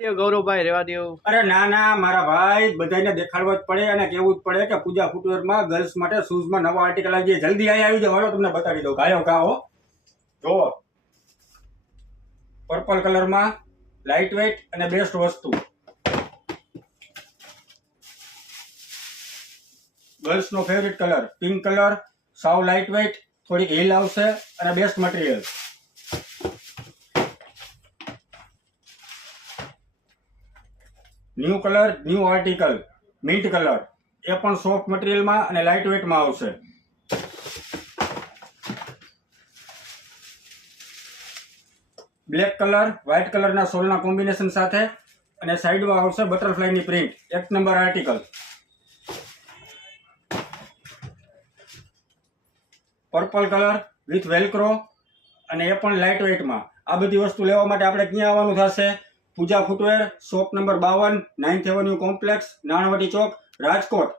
ગૌરવભાઈ રેવા દેવું. અરે ના ના મારા ભાઈ, બધાને દેખાડવા જ પડે અને કેવું જ પડે કે પૂજા ફૂટવેરમાં ગર્લ્સ માટે શૂઝમાં નવા આર્ટિકલ આવી જાય. જલ્દી આવી જાઓ, હાલો તમને બતાવી દઉં. ગાયો ગાઓ જોવો, પર્પલ કલરમાં લાઇટ વેઇટ અને બેસ્ટ વસ્તુ. ગર્લ્સ નો ફેવરિટ કલર પિંક કલર, સાવ લાઇટ વેઇટ, થોડીક હીલ આવશે અને best material. New colour, new article, mint colour, એ પણ સોફ્ટ મટીરિયલમાં અને લાઇટ વેઇટમાં આવશે. બ્લેક કલર, વ્હાઇટ કલરના સોલના કોમ્બિનેશન સાથે અને સાઈડમાં આવશે બટરફ્લાયની પ્રિન્ટ. એક number article. Purple colour with Velcro અને એ પણ લાઇટ વેઇટમાં. આ બધી વસ્તુ લેવા માટે આપણે ક્યાં આવવાનું થશે? Pooja footwear, shop number 52, 9th avenue complex, Nanavati Chowk, Rajkot.